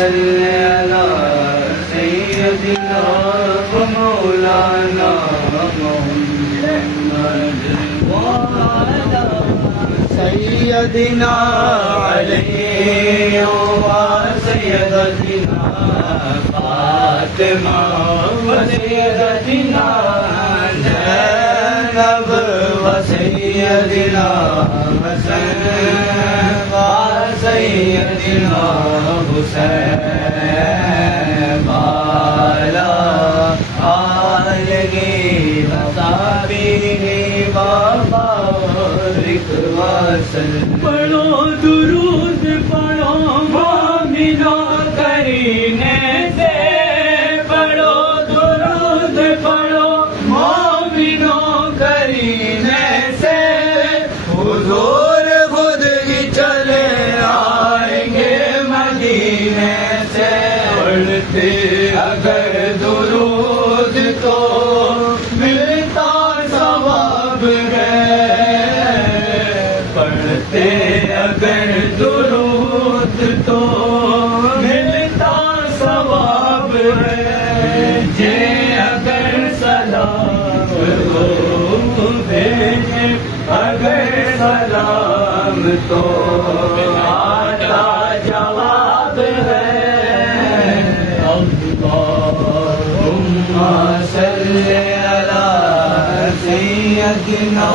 صل على سيدنا ومولانا محمد وعلى سيدنا علي وسيدتنا فاطمة وسيدتنا زينب وسيدنا حسن وسيدنا حسين وعلى آله وصحبه وبارك وسلم. پڑھو درود پڑھو مومنو کرینے سے، پڑھو درود پڑھو مومنو کرینے سے، حضور خود ہی چلے آئیں گے مدینے سے. پڑھتے اگر درود تو ملتا ثواب ہے، پڑھتے اگر درود تو ملتا ثواب ہے. جے اگر سلام تو بھیجے، اگر سلام تو آتا جواب ہے. اللہم صل علی سیدنا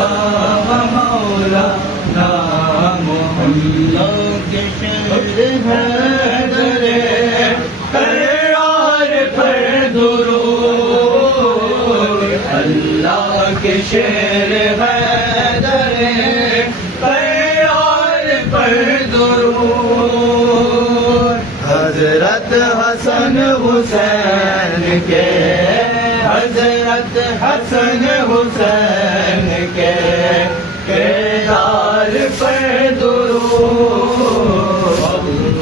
و مولانا محمد کے شہر حیدر قرار پر درود، اللہ کے شہر حیدر قرار پر درود. حضرت حسن حسین کے، حضرت حسن حسین کے کردار پر درود.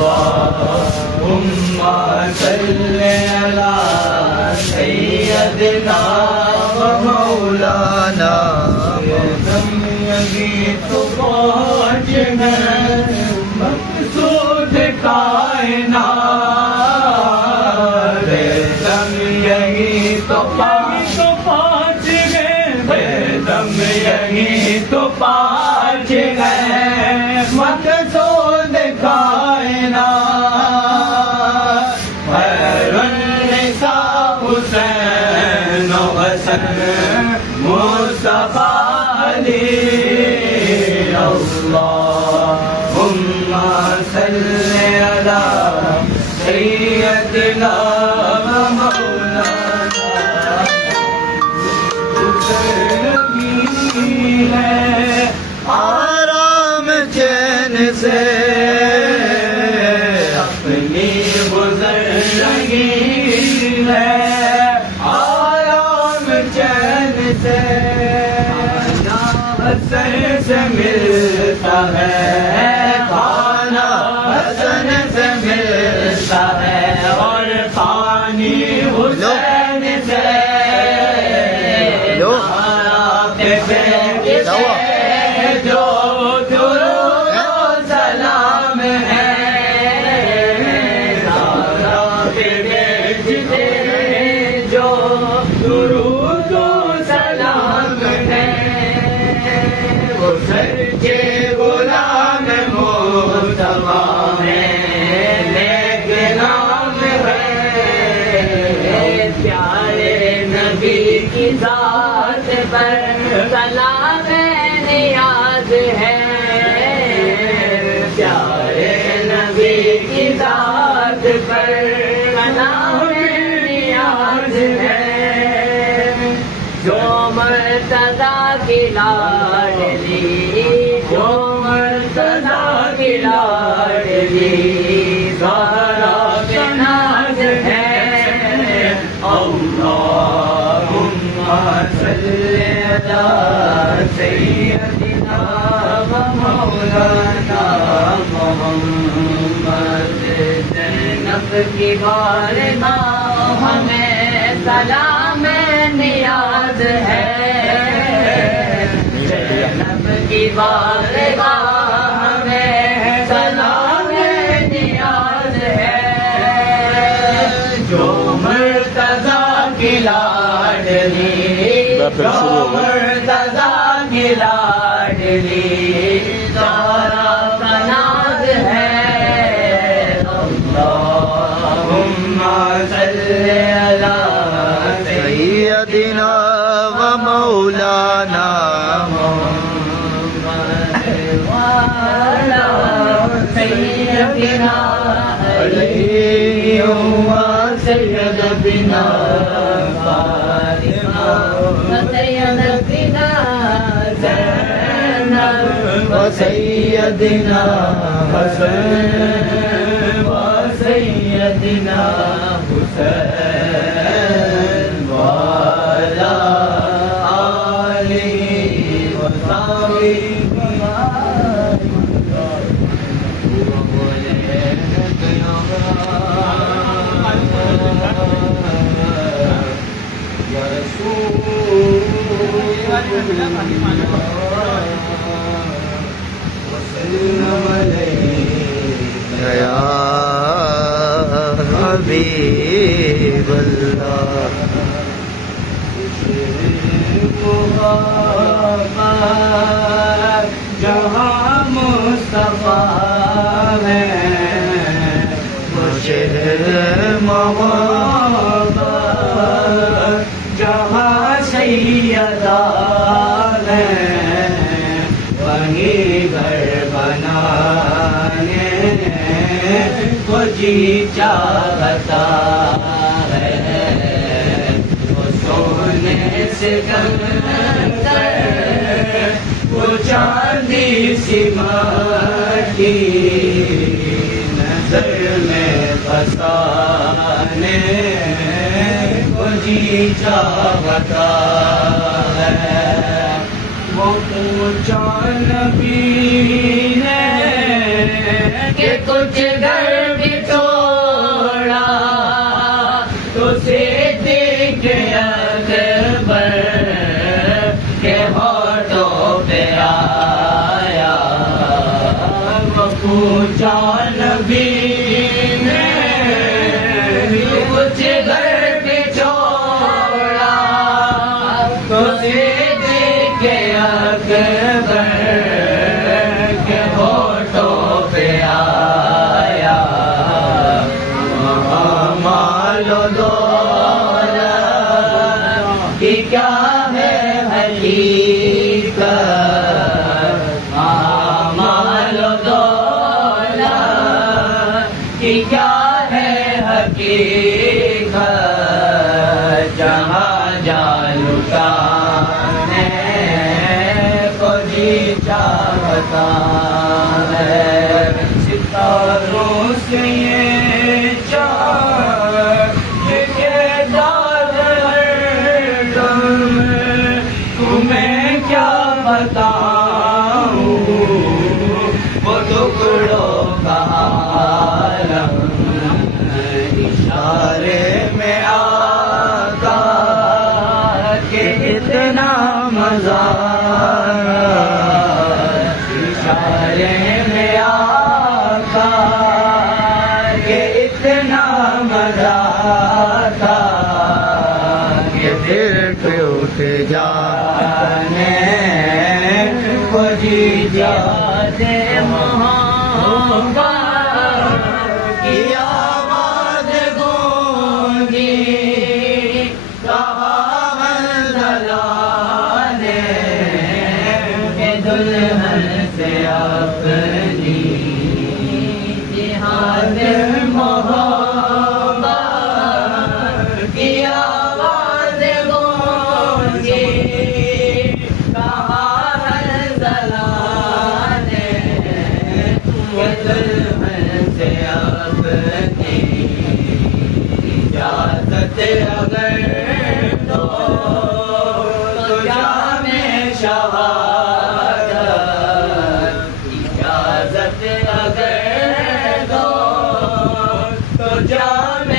اللہم صل علی سیدنا و مولانا محمد. تو پہنچ گئے مقصود کائنات، دم یہی تو پہنچ گئے، دم یہی تو پہنچ گئے مقصود کائنات. خیر النساء حسین و حسن مصطفیٰ علی. اللہم صل علی سیدنا و مولانا حسین ہے. آرام چین سے اپنی گزر رہی ہے، آرام چین سے حسن سے ملتا ہے، کھانا حسن سے ملتا ہے، اور پانی حسین سے جو درود و سلام ہے، جو درود و سلام ہے. وہ سر کے غلام مصطفیٰ ہے، نیک نام ہے. پیارے نبی کی ذات پر سلام نیاز ہے، پیارے نبی کی ذات پر سلام نیاز ہے. جو مرتضیٰ کی لاڈلی، جو مرتضیٰ کی لاڈلی زہرا کے ناز ہے. اللہم صل علی سیدنا و مولانا محمد. زینب کی بارگاہ ہمیں سلام نیاز ہے، زینب کی بارگاہ ہمیں سلام نیاز ہے. گیا پھر شروع ہو گیا. مرتضیٰ کی لاڈلی زہرا کا ناز ہے اللہم صلی علی سیدنا و مولانا سیدنا علی و سیدنا فاطمہ سیدنا زینب و سیدنا حسن و سیدنا حسین وعلی آلہ وصحبہ یا حبیب اللہ جہاں مصطفیٰ ہے شہر محبت جہاں سیدہ ہے وہیں گھر بنانے کو جی چاہتا ہے وہ سونے سے گنگر وہ چاندی سی مٹی نظر میں بسانے کو جی چاہتا ہے وہ پوچھا نبی نے کہ کچھ گھر بھی چھوڑا تو صدیق اکبر کے ہاتھوں پہ آیا وہ پوچھا نبی نے کچھ گھر بھی چھوڑا تو صدیق اکبر کے ہاتھوں پہ آیا مال و دولت کی کیا ہے حقیقت مال و دولت کی کیا ہے حقیقت جہاں جا لٹانے کو جی چاہتا ہے ستاروں سے یہ چاند کے داد میں تمہیں کیا بتاؤں وہ ٹکڑوں کا عالم اشارے میں آقا کہ اتنا مزہ اشارے میں آقا کہ اتنا مزہ تھا کہ پھر اٹھ جانے کو جی جاتے محبت کی آواز گونگی کہا منزلانے کہ دلہن سے اپنی جہاد محبت کی آواز گونگی کہا منزلانے کہ دلہن سے اپنی اجازت اگر دو تو جام شہادت اجازت اگر دو تو جام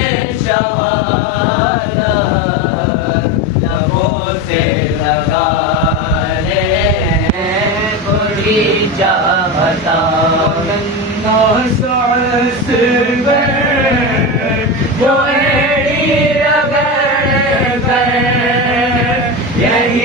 شہادت لبوں سے لگانے کو جی چاہتا سانس جو ایڑی رگڑ کر یہی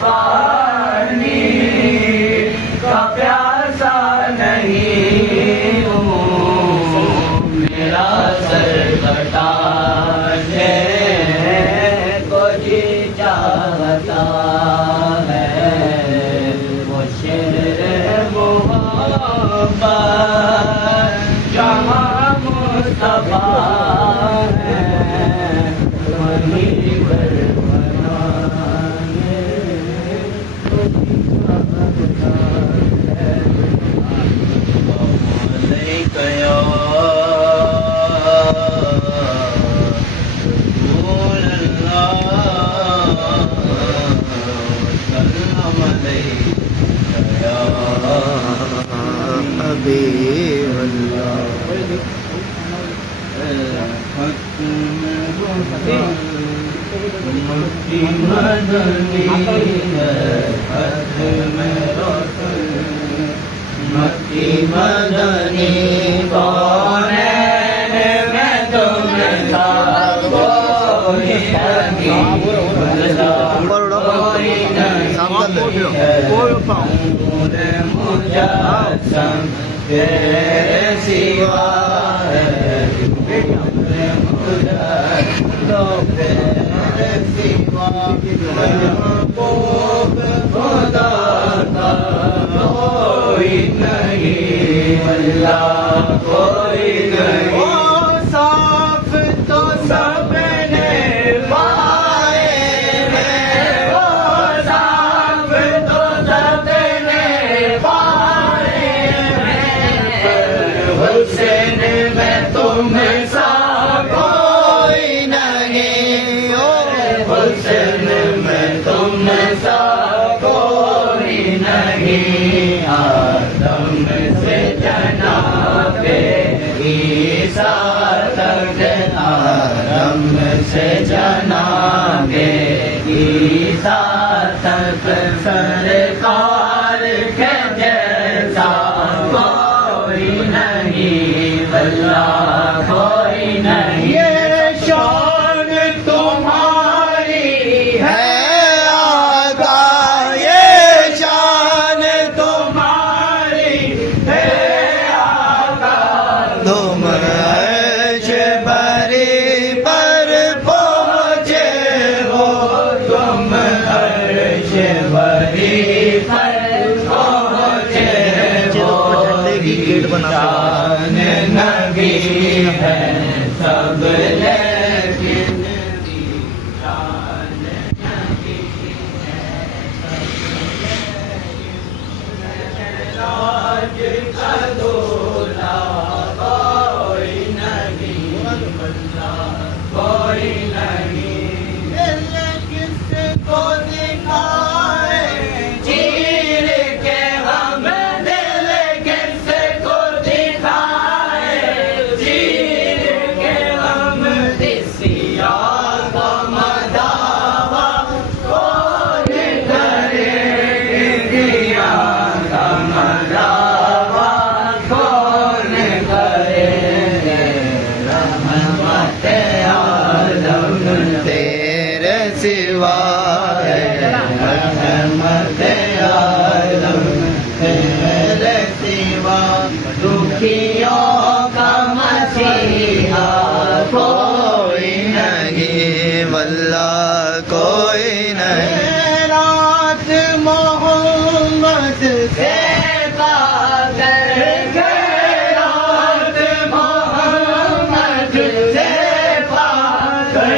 پانی کا پیاسا نہیں ہوں، میرا سر کٹانے کو جی چاہتا ہے، وہ شیر محبت جہاں مصطفیٰ ہے وہیں پر بنانے کو جی چاہتا ہے۔ علیک یا رسول اللہ وسلم علیک یا حبیب اللہ۔ مٹی مدنی ہے خط میں روشن، مٹی مدنی کونین میں تم سا کوئی نہیں، کوئی نہیں ہے نور مجسم تیرے سوا ہے، نور مجسم تیرے سوا محبوب خدا کا کوئی نہیں، اللہ کوئی نہیں۔ وہ صاف تو سب نے پائے ہیں، وہ صاف تو سب نے پائے ہیں، حسین میں تم سا کوئی نہیں، حسین میں تم سا کوئی نہیں، آدم سے جناب عیسیٰ تک، آدم سے جناب عیسیٰ تک سرکار کے جیسا کوئی نہیں، واللہ کوئی نہیں۔ یہ شان تمہاری ہے آقا، یہ شان تمہاری ہے آقا، تم عرش بری پر پہنچے ہو، تم عرش بری پر پہنچے ہو، گیٹ بنا شان نبی ہے سب لیکن شان نبی ہے راج کا دولا کوئی نہیں، کوئی نہیں، دل کس کو دکھائے چیر کے ہم، دل کس کو دکھائے چیر کے ہم، سیاہ کا مداوا کون کرے، دیا کا مداوا کون کرے، رحمت عالم تیرے سوا رحمت عالم تیرے سوا، دکھیوں کا مسیحا کوئی نہیں، واللہ کوئی نہیں۔ رات محمد سے پاکر کے، رات محمد سے پاکر،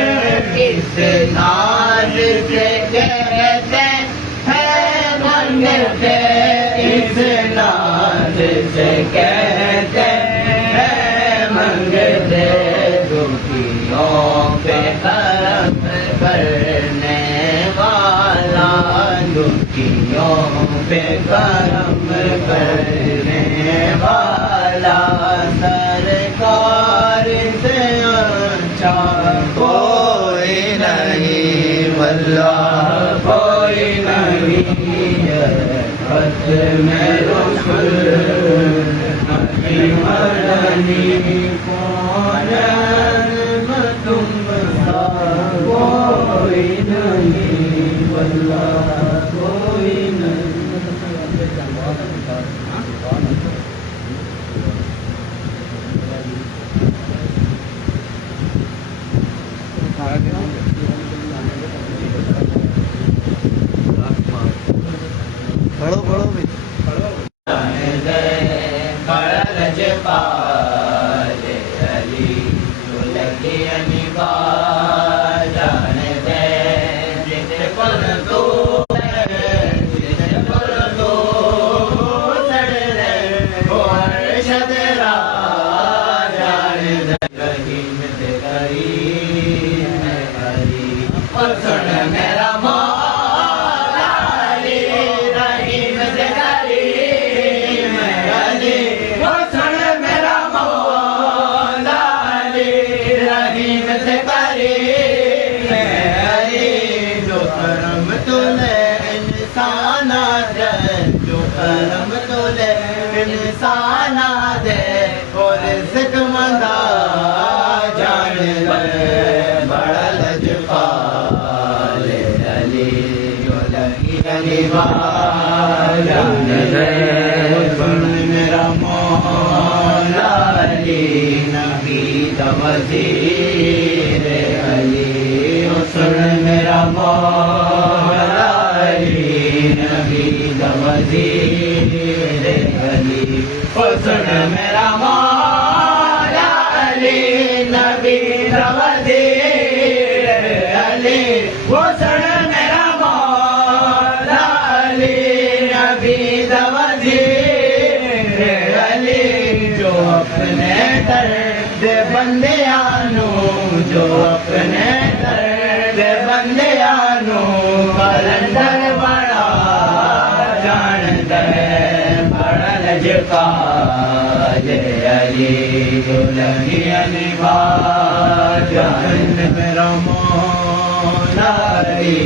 اس ناز سے کہتے ہیں منگتے، اس ناز سے کہتے ہیں منگتے، دکھیوں پہ کرم کرنے والا، دکھیوں پہ کرم کرنے والا، سرکار سے اچھا کوئی نہیں، واللہ کوئی نہیں ہے، خط میں رسول نبی مدنی کون میں تم سا کوئی نہیں، واللہ پڑھو پڑھو بھی بڑا لجپال علی جو لگی انبا جان دے جت پل تو جت پل تو سڑ رے وہ ارشد را جان دے رحیم تے کریم علی اور سن میرا مولا علی رحیم تے کریم علی اور سن میرا مولا علی رحیم تے کریم علی جو کرم تولے انسان دے جو کرم تولے انسان دے اور رزق منگا جان دے بڑا لجپال علی جو لگی انبا جان دے سن میرا مولا علی نبی دا وزیر علی سن میرا مولا علی نبی دا وزیر علی سن میرا مولا علی نبی دا وزیر علی وہ سن میرا مولا علی نبی دا وزیر علی جو اپنے درد بندیانو جو اپنے درد بندیانو کلندر بڑا جان دے بڑا لجپال علی جو لگی انبا جان میرا مولا علی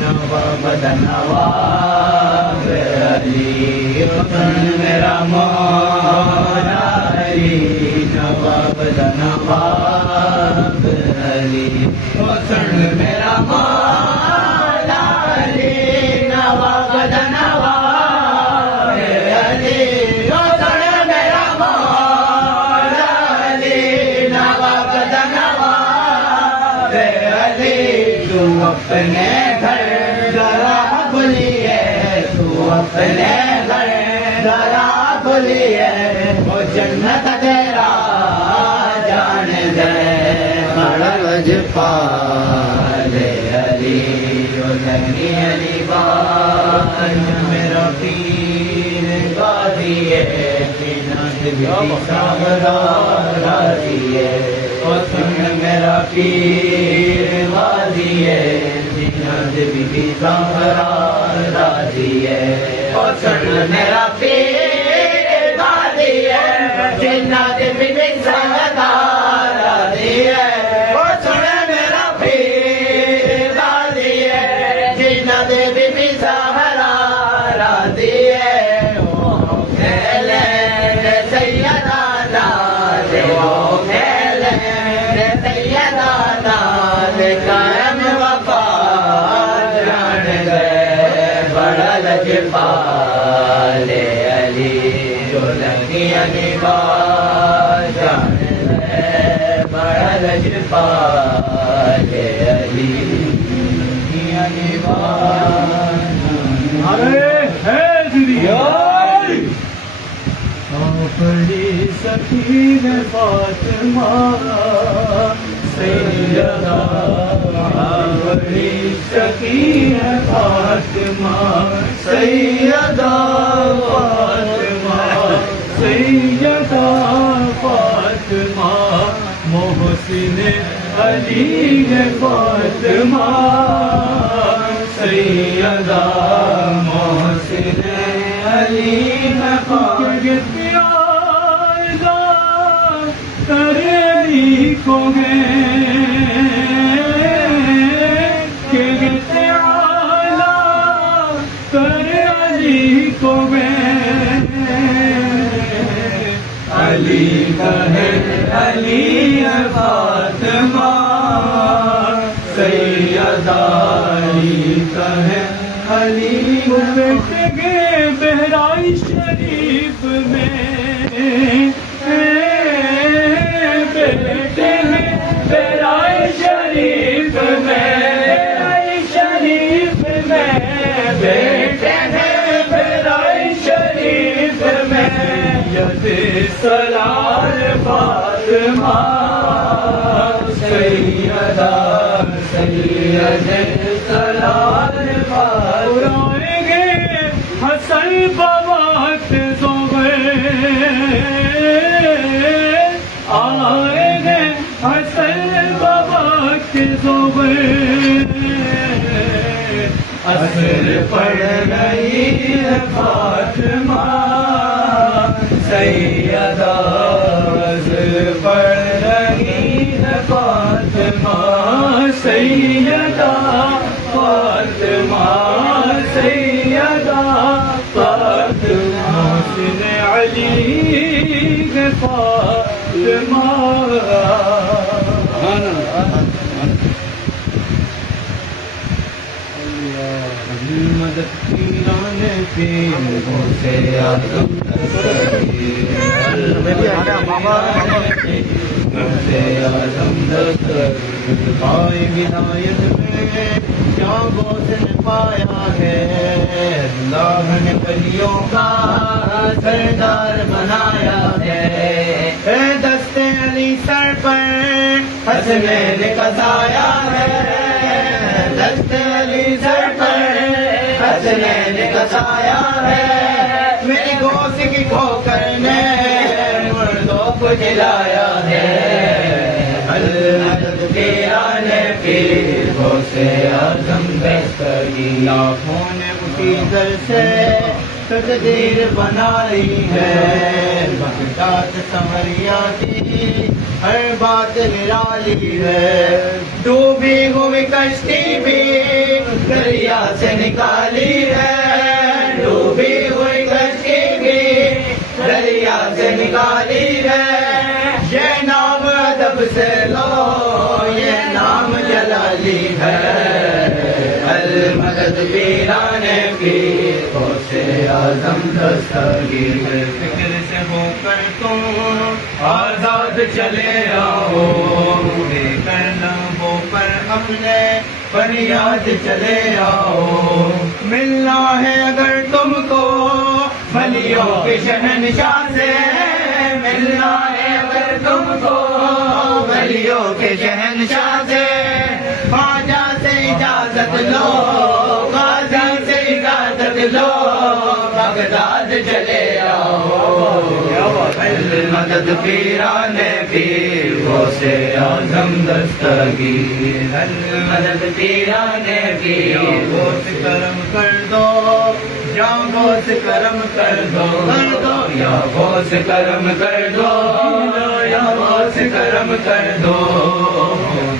نواب نواب علی سن میرا مولا علی نواب نواب علی سن میرا مولا علی نواب نواب علی سن میرا مولا علی نواب نواب علی تو اپنے گھر ذرا بولیے تو اپنے گھر ذرا بولیے وہ جنت تیرا جان دے بڑا لجپال علی جو لگی انبا میرا پیر غازی ہے ناز بھی سامرا راضی ہے اور سن میرا پیر غازی ہے ناز بھی سامرا راضی ہے اور سن میرا پیر غازی ہے جنات بھی سامرا راضی ہے اور سن میرا پیر غازی ہے جنات بھی سامرا راضی ہے کرم وفا جان دے بڑا لجپال علی جو لگی انبا جان دے بڑا لجپال علی لگی انبا بڑی سکین فاطمہ سیدہ بڑی سکین فاطمہ سیدہ فاطمہ سیدہ فاطمہ محسن علی فاطمہ سیدہ محسن علی فاطمہ تری کو گے کہ تر علی کو گے علی کہے علی فاطمہ سیدہ علی کہے علی بیٹھ گئے بہرائش شریف میں بیٹھے ہیں بہرائش شریف میں بہرائش شریف میں بیٹھے ہیں سیدہ سید سلام اڑائیں گے حسن بوقت ظہر آئیں گے حسن بوقت ظہر عصر پڑھ رہی ہے فاطمہ سیدہ عصر پڑھ رہی ہے فاطمہ سیدہ فاطمہ سیدہ فاطمہ حسن علی ہے فاطمہ مدد پیران پیروں سے آدم پائے ولایت میں کیا غوث نے پایا ہے اللہ نے ولیوں کا سردار بنایا ہے دست علی سر پر حسنین کا سایہ ہے دست علی سر پر حسنین کا سایہ ہے میری غوث کی ٹھوکر نے مردوں کو جلایا ہے المدد پیران پیر غوث اعظم دستگیر لاکھوں نے اسی در سے تقدیر بنائی ہے بغداد سمریا کی ہر بات نرالی ہے ڈوبی ہوئی کشتی بھی دریا سے نکالی ہے ڈوبی ہوئی کشتی بھی دریا سے نکالی ہے یہ نام ادب سے لو یہ نام جلالی ہے المدد پیران پیر غوث اعظم دستگیر فکر سے ہو کر تم آزاد چلے آؤ بے کر لبوں پر اپنے فریاد چلے آؤ ملنا ہے اگر تم کو ولیوں کے شہنشاہ سے ملنا ہے اگر تم کو ولیوں کے شہنشاہ سے خواجہ سے اجازت لو قاضی سے اجازت لو بغداد چلے آؤ المدد پیران پیر غوث اعظم دستگیر المدد پیران پیر غوث کرم کر دو یا غوث کرم کر دو یا غوث کرم کر دو یا غوث کرم کر دو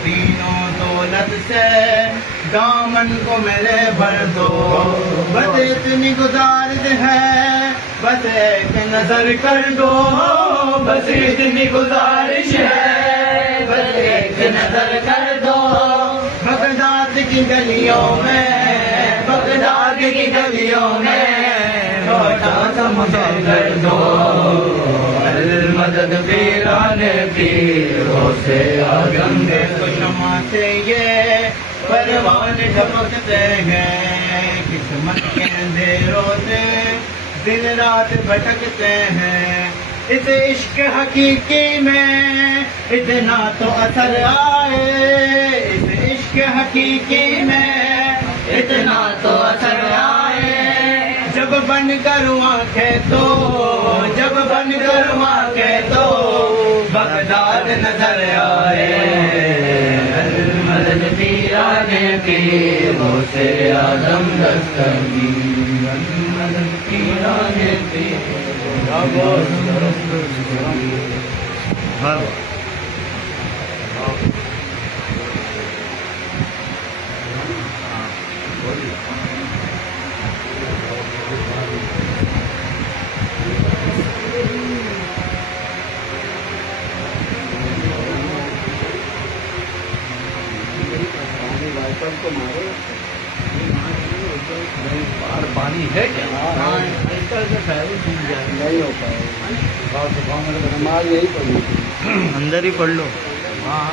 دینوں دولت سے دامن کو میرے بھر دو بس اتنی گزارش ہے بس ایک نظر کر دو بس اتنی گزارش ہے بس ایک نظر کر دو بغداد کی گلیوں میں بغداد کی گلیوں میں چھوٹا سا مدد کر دو المدد پیران پیر غوث اعظم شمع سے یہ پروان ڈھمکتے ہیں قسمت کے اندھیروں سے دن رات بھٹکتے ہیں اس عشق حقیقی میں اتنا تو اثر آئے اس عشق حقیقی میں اتنا تو اثر آئے جب بن کر آنکھیں تو جب بن کر آنکھیں تو بغداد نظر آئے المدد پیران پیر غوث اعظم دستگیر المدد پیران پیر پانی ہے کیا نہیں ہو پائے نماز یہی پڑھی اندر ہی پڑھ لو ہاں